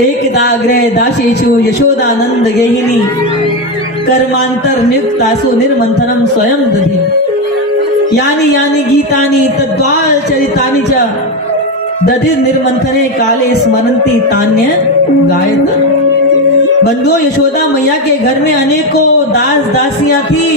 एकदाग्रे दासीषु यशोदानंद गेहिनी कर्मांतर नियुक्तासु निर्मंथनम स्वयं दधी यानी यानी गीतानि तद्वाल चरितानि च दधिर निर्मंथने काले स्मरंती तान्य गायत। बंधुओं, यशोदा मैया के घर में अनेकों दास दासियां थी।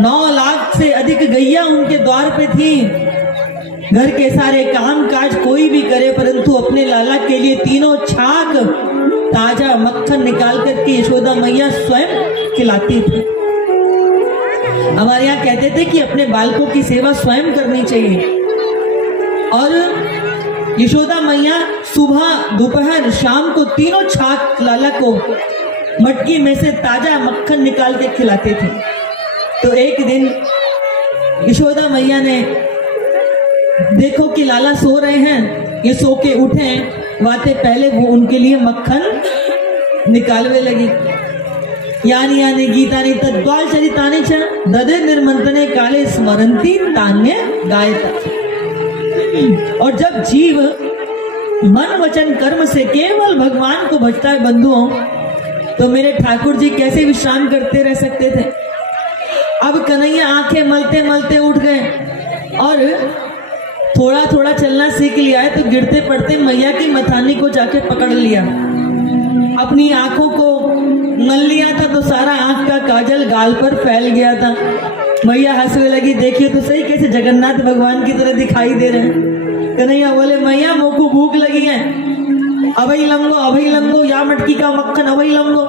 9 लाख से अधिक गैया उनके द्वार पे थी। घर के सारे काम काज कोई भी करे, परंतु अपने लाला के लिए तीनों छाक ताजा मक्खन निकाल करके यशोदा मैया स्वयं खिलाती थी। हमारे यहाँ कहते थे कि अपने बालकों की सेवा स्वयं करनी चाहिए। और यशोदा मैया सुबह दोपहर शाम को तीनों छाक लाला को मटकी में से ताजा मक्खन निकाल के खिलाते थे। तो एक दिन यशोदा मैया ने देखो कि लाला सो रहे हैं, ये सो के उठे, वाते पहले वो उनके लिए मक्खन निकालवे लगी। यानी यानी गीतानि तद्वाल चरितानि च दधे निर्मंथने काले स्मरंती तान्य गायता। और जब जीव मन वचन कर्म से केवल भगवान को भजता है बंधुओं, तो मेरे ठाकुर जी कैसे विश्राम करते रह सकते थे। अब कन्हैया आंखें मलते मलते उठ गए और थोड़ा थोड़ा चलना सीख लिया है, तो गिरते पड़ते मैया की मथानी को जाके पकड़ लिया। अपनी आंखों को मल लिया था तो सारा आंख का काजल गाल पर फैल गया था। मैया हंसने लगी, देखिए तो सही कैसे जगन्नाथ भगवान की तरह दिखाई दे रहे हैं। कन्हैया बोले, मैया मोको भूख लगी है, अभई लंगो या मटकी का मक्खन अभई लंगो।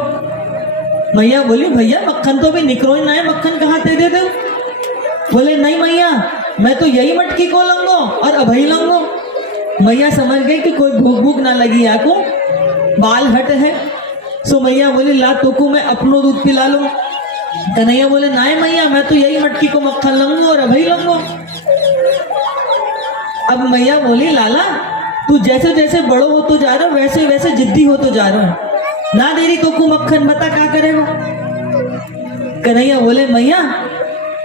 मैया बोली, भैया मक्खन तो भी निकलो ही ना है, मक्खन कहाँ दे दे। बोले, नहीं मैया, मैं तो यही मटकी को लंगो और अभई लंगो। मैया समझ गई कि कोई भूख भूख ना लगी आको, बाल हट है। सो मैया बोली, ला तोको मैं अपनो दूध पिला लो। कन्हैया बोले, नहीं मैया, मैं तो यही मटकी को मक्खन लंगो और अभई लंगो। अब मैया बोली, लाला तू जैसे जैसे बड़ो होतो जा रहा वैसे वैसे जिद्दी होतो जा रहा है, ना देरी तोको मक्खन, बता क्या करेगा। कन्हैया बोले, मैया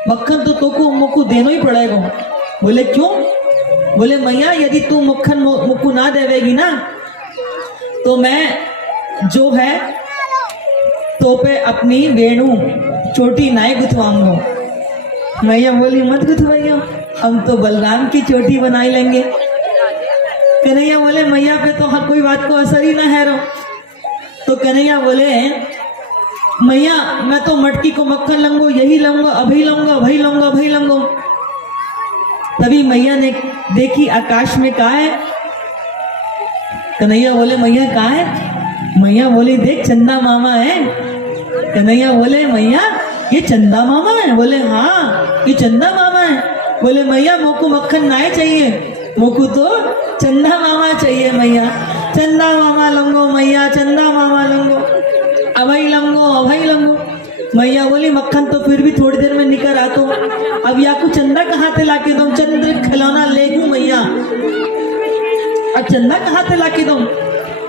मक्खन तो तोको मुझको देना ही पड़ेगा। बोले, क्यों। बोले, मैया यदि तू मक्खन मुझको ना देवेगी ना, तो मैं जो है तो पे अपनी वेणु चोटी नाय गुथवाऊंगा। मैया बोली, मत गुथवाइयो, हम तो बलराम की चोटी बनाई लेंगे। कन्हैया बोले, मैया पे तो हर कोई बात को असर ही ना है रो। तो कन्हैया बोले, मैया मैं तो मटकी को मक्खन लंगो, यही लंगो, अभी लंगो, अभी लंगो, अभी लंगो। तभी मैया ने देखी आकाश में कहा है। कन्हैया बोले, मैया कहा है। मैया बोली, देख चंदा मामा है। कन्हैया बोले, मैया ये चंदा मामा है। बोले, हाँ ये चंदा मामा है। बोले, मैया मोको मक्खन ना चाहिए, मोको तो चंदा मामा चाहिए। मैया चंदा मामा लंगो, मैया चंदा मामा लंगो, अभई लंगो, अभई लंगो। मैया बोली, मक्खन तो फिर भी थोड़ी देर में निकल आतो, अब या को चंदा कहाँ ते लाके दूं, चंद्र खिलौना ले गूं मैया, अब चंदा कहाँ ते लाके दूं।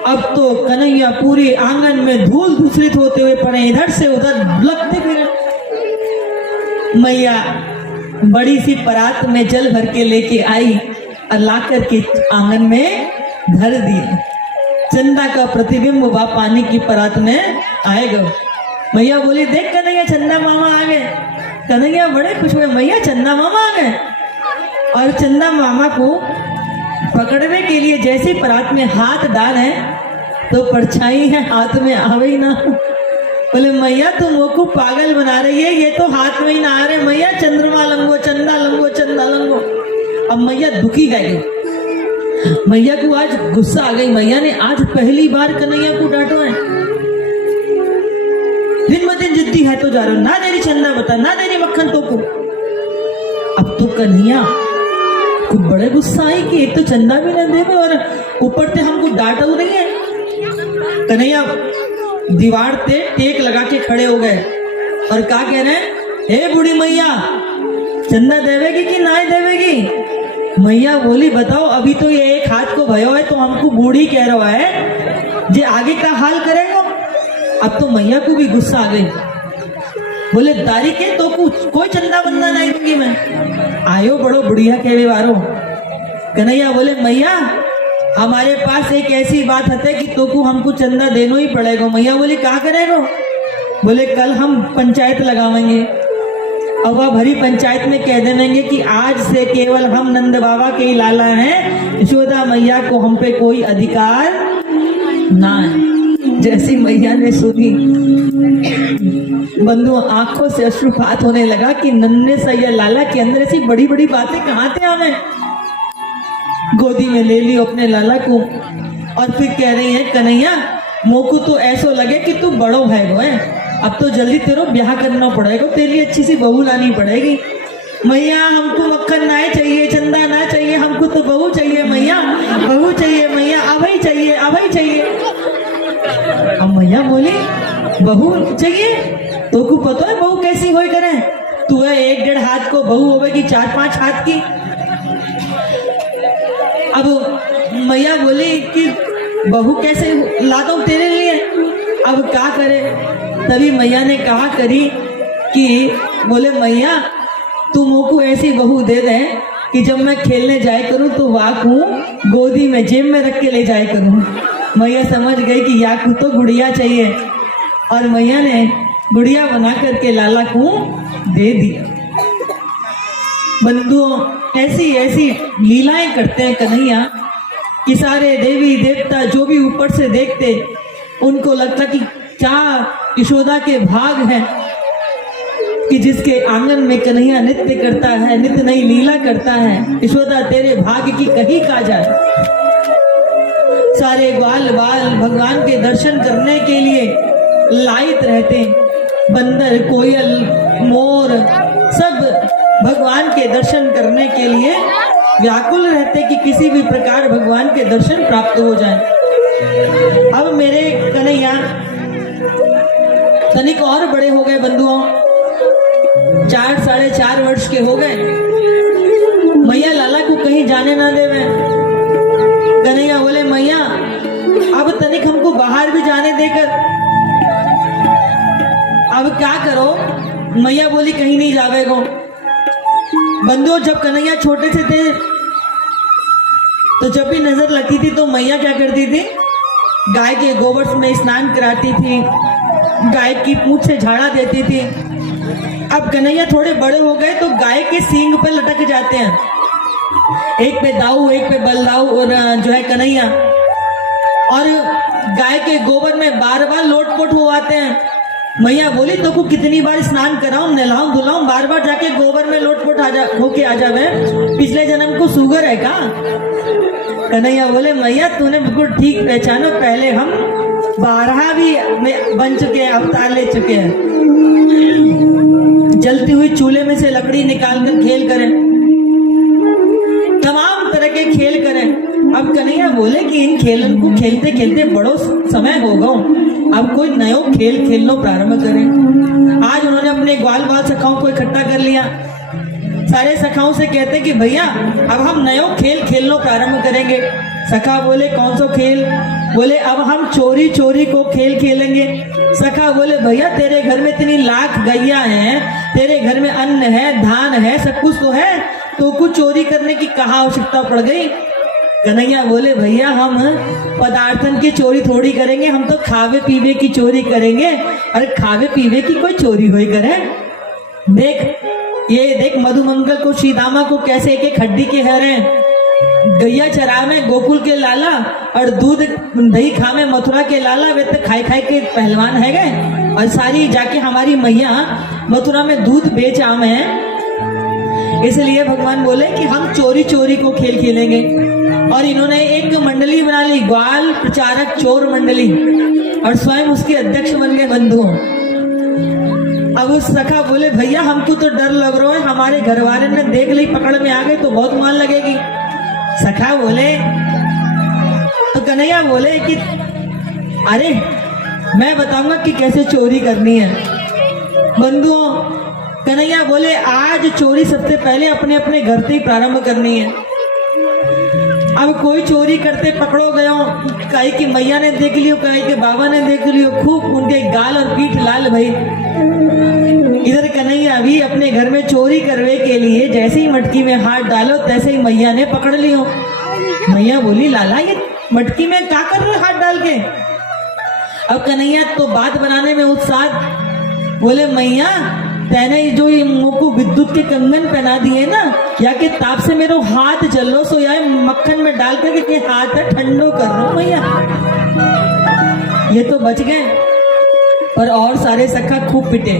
अब तो कन्हैया पूरे आंगन में धूल धूसरित होते हुए पड़े, इधर से उधर लगते फिरे। मैया बड़ी सी परात में जल भर के लेके आई और ला करके आंगन में धर दिया। चंदा का प्रतिबिंब वह पानी की परात में आएगा। मैया बोली, देख कन्हैया चंदा मामा आ गए। कन्हैया बड़े खुश हुए, मैया चंदा मामा आ गए। और चंदा मामा को पकड़ने के लिए जैसे परात में हाथ डाले तो परछाई है हाथ में आवे ही ना। बोले, मैया तुम वो को पागल बना रही है, ये तो हाथ में ही ना आ रहे। मैया चंद्रमा लंगो, चंदा लंगो, चंदा लंगो। अब मैया दुखी गई, मैया को आज गुस्सा आ गई। मैया ने आज पहली बार कन्हैया को डांटो है। दिन ब दिन जिद्दी है तो जा रहा, ना देरी चंदा बता, ना देरी मक्खन तो को। अब तो कन्हैया को बड़े गुस्सा आई कि एक तो चंदा भी ना देवे और ऊपर से हमको डांटा रही है। कन्हैया दीवार पे टेक लगा के खड़े हो गए और क्या कह रहे हैं, हे बूढ़ी मैया चंदा देवेगी कि ना देवेगी। मैया बोली, बताओ अभी तो ये एक हाथ को भयो है तो हमको बूढ़ी कह रहा है, जे आगे का हाल करेगा। अब तो मैया को भी गुस्सा आ गई। बोले, दारी के तो कुछ कोई चंदा बंदा नहीं दूंगी मैं, आयो बड़ो बुढ़िया कहवे वारो। कन्हैया बोले, मैया हमारे पास एक ऐसी बात है कि तो को हमको चंदा देना ही पड़ेगा। मैया बोली कहा करेगा? बोले कल हम पंचायत लगावेंगे और वह भरी पंचायत में कह देंगे कि आज से केवल हम नंद बाबा के ही लाला हैं, यशोदा मैया को हम पे कोई अधिकार ना है। जैसी मैया ने सुनी बंधु आंखों से अश्रुपात होने लगा कि नन्हे सा या लाला के अंदर ऐसी बड़ी बड़ी बातें कहाँ थे। हमें गोदी में ले ली अपने लाला को और फिर कह रही है कन्हैया मोको तो ऐसा लगे कि तू बड़ो है वो है, अब तो जल्दी तेरो ब्याह करना पड़ेगा, तेरे लिए अच्छी सी बहू लानी पड़ेगी। मैया हमको मक्खन ना चाहिए, चंदा ना चाहिए, हमको तो बहू चाहिए मैया, बहू चाहिए मैया, अब ही चाहिए, अब ही चाहिए। अब मैया बोली बहू चाहिए तो को पता है बहू कैसी होई करे? तू है 1-1.5 हाथ को बहू होगी 4-5 हाथ की। अब मैया बोली कि बहू कैसे ला दूं तेरे लिए, अब क्या करे? तभी मैया ने कहा करी कि बोले मैया तू मोको ऐसी बहू दे दे कि जब मैं खेलने जाए करूं तो वाकू गोदी में जेब में रख के ले जाए करूं। मैया समझ गई कि याकू तो गुड़िया चाहिए और मैया ने गुड़िया बना करके लाला को दे दिया। बंधुओं ऐसी ऐसी लीलाएं करते हैं कन्हैया कि सारे देवी देवता जो भी ऊपर से देखते उनको लगता कि क्या यशोदा के भाग है कि जिसके आंगन में कन्हैया नृत्य करता है, नित्य नई लीला करता है। यशोदा तेरे भाग्य की कहीं का जाए। सारे ग्वाल बाल भगवान के दर्शन करने के लिए लायक रहते, बंदर कोयल मोर सब भगवान के दर्शन करने के लिए व्याकुल रहते कि किसी भी प्रकार भगवान के दर्शन प्राप्त हो जाए। अब मेरे कन्हैया तनिक और बड़े हो गए बंधुओं, 4-4.5 वर्ष के हो गए। मैया लाला को कहीं जाने ना देवे। कन्हैया बोले मैया अब तनिक हमको बाहर भी जाने देकर, अब क्या करो? मैया बोली कहीं नहीं जावेगो। बंधुओं जब कन्हैया छोटे से थे तो जब भी नजर लगती थी तो मैया क्या करती थी? गाय के गोबर में स्नान कराती थी, गाय की पूंछ से झाड़ा देती थी। अब कन्हैया थोड़े बड़े हो गए तो गाय के सींग पे लटक जाते हैं, एक पे दाऊ एक पे बलदाऊ और जो है कन्हैया, और गाय के गोबर में बार बार लोटपोट हो आते हैं। मैया बोली तो को कितनी बार स्नान कराऊं, नहलाऊं धुलाऊं, बार बार जाके गोबर में लोटपोट होके आ जावे, पिछले जन्म को शुगर है का? कन्हैया बोले मैया तूने बिल्कुल ठीक पहचानो, पहले हम 12 भी बन चुके हैं, अवतार ले चुके हैं। जलती हुई चूल्हे में से लकड़ी निकालकर खेल करें, तमाम तरह के खेल करें। अब कन्हैया बोले कि इन खेलन को खेलते खेलते बड़ो समय हो गो, अब कोई नयो खेल खेलना प्रारंभ करें। आज उन्होंने अपने ग्वाल बाल सखाओं को इकट्ठा कर लिया। सारे सखाओं से कहते कि भैया अब हम नयो खेल खेलना प्रारंभ करेंगे। सखा बोले कौन सा खेल? बोले अब हम चोरी चोरी को खेल खेलेंगे। सखा बोले भैया तेरे घर में इतनी लाख गैया हैं, तेरे घर में अन्न है, धान है, सब कुछ तो है, तो कुछ चोरी करने की कहाँ आवश्यकता पड़ गई? कन्हैया बोले भैया हम पदार्थन की चोरी थोड़ी करेंगे, हम तो खावे पीवे की चोरी करेंगे। अरे खावे पीवे की कोई चोरी हुई करे? देख ये देख मधुमंगल को श्रीदामा को कैसे एक एक हड्डी के है रहे, गैया चरा में गोकुल के लाला और दूध दही खा में मथुरा के लाला, वे तो खाई खाई के पहलवान है गए। और सारी जाके हमारी मैया मथुरा में दूध बेच आम है। इसलिए भगवान बोले कि हम चोरी चोरी को खेल खेलेंगे। और इन्होंने एक मंडली बना ली, ग्वाल प्रचारक चोर मंडली, और स्वयं उसके अध्यक्ष बन गए बंधुओं। अब उस सखा बोले भैया हमको तो डर लग रहा है, हमारे घर वाले ने देख ली पकड़ में आ गए तो बहुत मार लगेगी। सखा बोले तो कन्हैया बोले कि अरे मैं बताऊंगा कि कैसे चोरी करनी है। बंधुओं कन्हैया बोले आज चोरी सबसे पहले अपने अपने घर से ही प्रारंभ करनी है। अब कोई चोरी करते पकड़ो गयो, कहीं की मैया ने देख लियो, कहीं के बाबा ने देख लियो, खूब उनके गाल और पीठ लाल भाई। इधर कन्हैया भी अपने घर में चोरी करने के लिए जैसे ही मटकी में हाथ डालो तैसे ही मैया ने पकड़ लियो। मैया बोली लाला ये मटकी में क्या कर रहे हो हाथ डाल के। अब कन्हैया तो बात बनाने में उत्साह बोले मैया तेने जो ये मुंह को विद्युत के कंगन पहना दिए ना या के ताप से मेरे हाथ जल लो सो यार मक्खन में डाल करके हाथ ठंडो कर रहा हूं मैया। ये तो बच गए पर और सारे सखा खूब पिटे।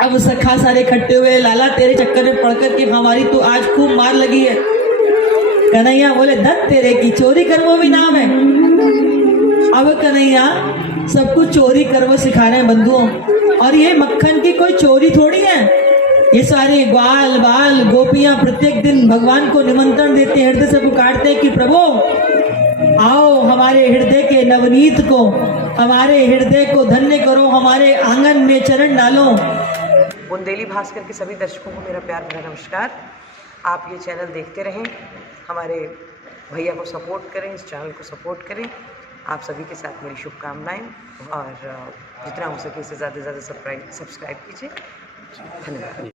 अब सखा सारे इकट्ठे हुए लाला तेरे चक्कर में पड़कर के हमारी तो आज खूब मार लगी है। कन्हैया बोले दत्त तेरे की चोरी करवो भी नाम है। अब कन्हैया सबको चोरी करवो सिखा रहे हैं बंधुओं और ये मक्खन की कोई चोरी थोड़ी है। ये सारे ग्वाल बाल गोपियां प्रत्येक दिन भगवान को निमंत्रण देते हैं, हृदय से पुकारते हैं कि प्रभु आओ हमारे हृदय के नवनीत को हमारे हृदय को धन्य करो, हमारे आंगन में चरण डालो। बुंदेली भास्कर के सभी दर्शकों को मेरा प्यार भरा नमस्कार। आप ये चैनल देखते रहें, हमारे भैया को सपोर्ट करें, इस चैनल को सपोर्ट करें। आप सभी के साथ मेरी शुभकामनाएं और जितना हो सके इससे ज़्यादा से ज़्यादा सब्सक्राइब कीजिए। धन्यवाद।